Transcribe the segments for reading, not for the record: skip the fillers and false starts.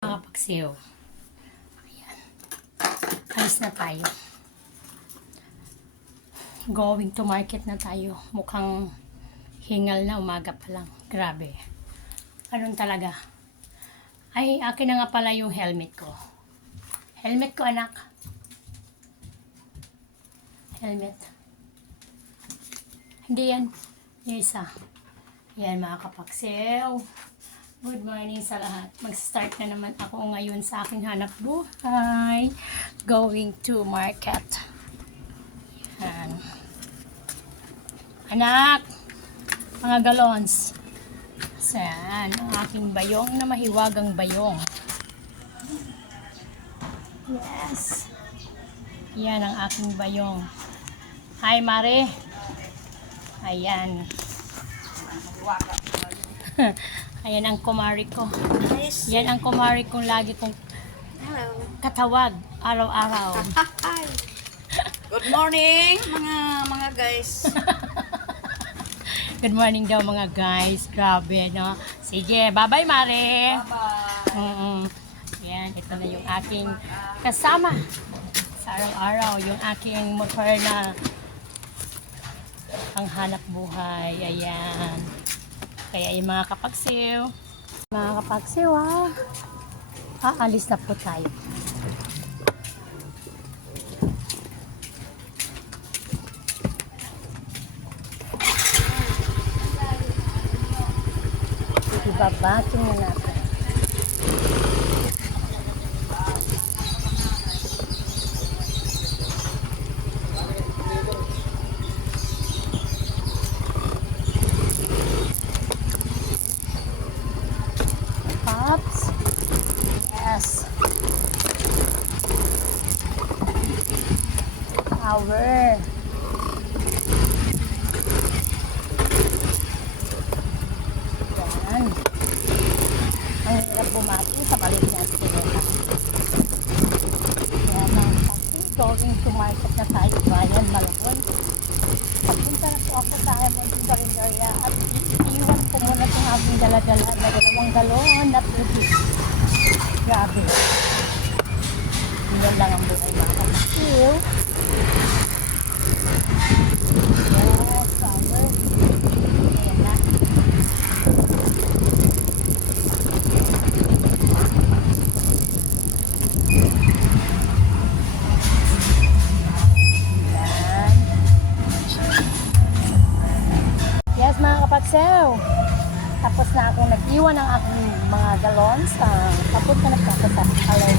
Mga paksiw. Ayan. Alis na tayo. Going to market na tayo. Mukhang hingal na, umaga pa lang. Grabe. Anong talaga? Ay, akin na nga pala yung helmet ko. Helmet ko, anak. Helmet. Hindi yan. Yung isa. Yan, mga kapaksiw. Good morning sa lahat. Mag-start na naman ako ngayon sa aking hanap buhay. Going to market. Yan. Anak! Mga galons. Saan? Ang aking bayong na mahiwagang bayong. Yes. Yan ang aking bayong. Hi, Mare. Ayan. Ayan ang kumari ko. Yan ang kumari kong lagi kong katawag araw-araw. Hi. Good morning mga guys. Good morning daw mga guys. Grabe, no? Sige, bye-bye, Mare. Bye-bye. Yan, ito na yung aking kasama sa araw-araw. Yung aking motor na ang hanap buhay. Ayan. Kaya yung mga kapaksiw. Mga kapaksiw, aalis na po tayo. Ibabaking na natin. Pops. Yes. Power. Yan. Ang hirap bumati sa palit niya sa sineta. Kaya lang, going to market na tayo. Bayan, Malabon. Pagpunta na po ako sa Hamilton Carinderia at iiwan ko muna itong aking dala-dala na 2 galon na tubig. Grabe. Yan lang ang buhay mga kapatid. Yes, summer. Ayan na. Yan. Yes, mga kapatsew. Tapos na akong nag-iwan ng aking mga galons. Tapos na nagkakasap. Alay.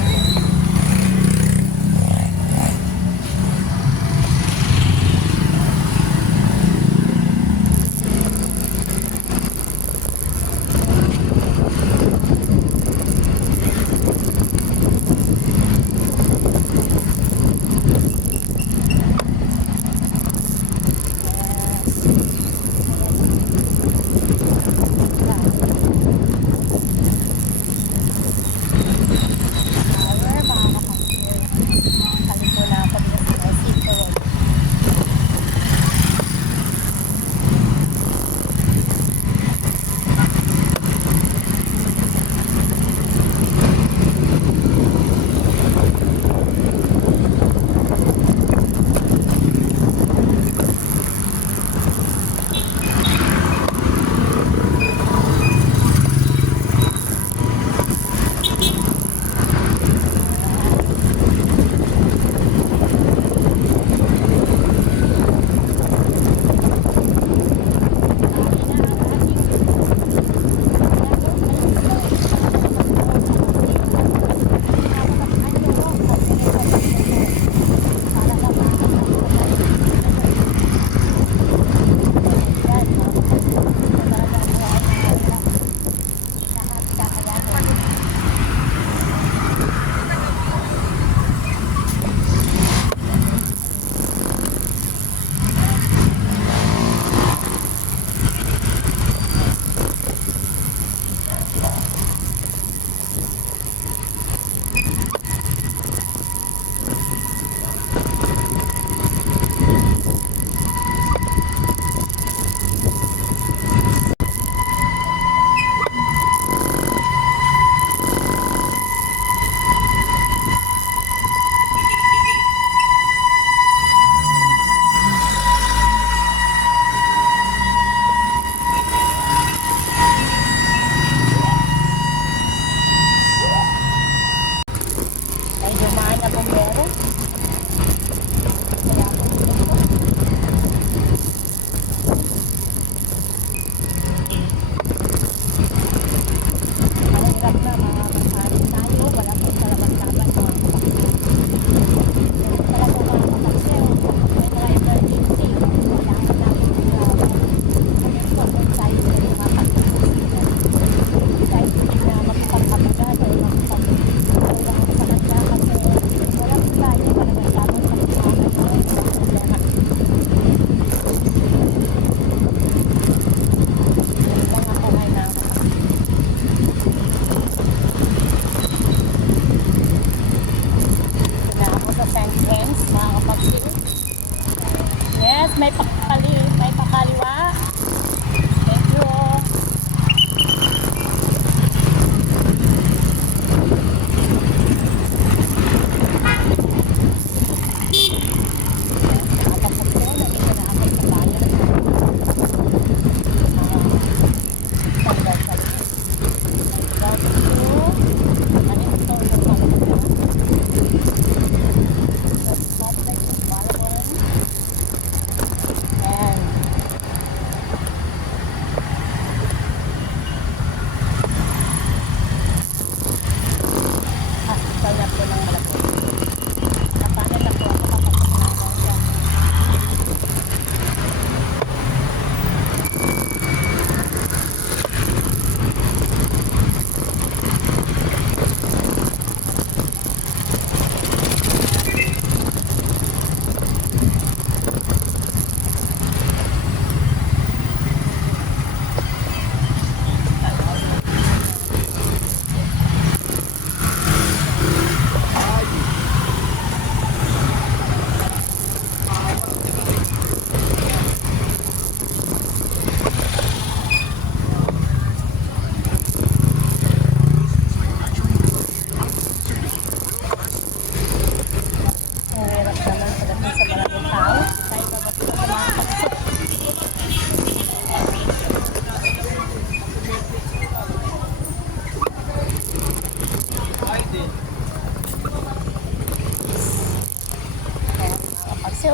may pakaliwa. Thank you.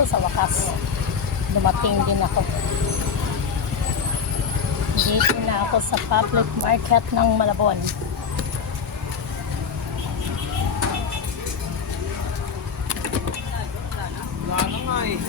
Sa wakas, dumating din ako. Dito na ako sa public market ng Malabon. Wala na nga eh.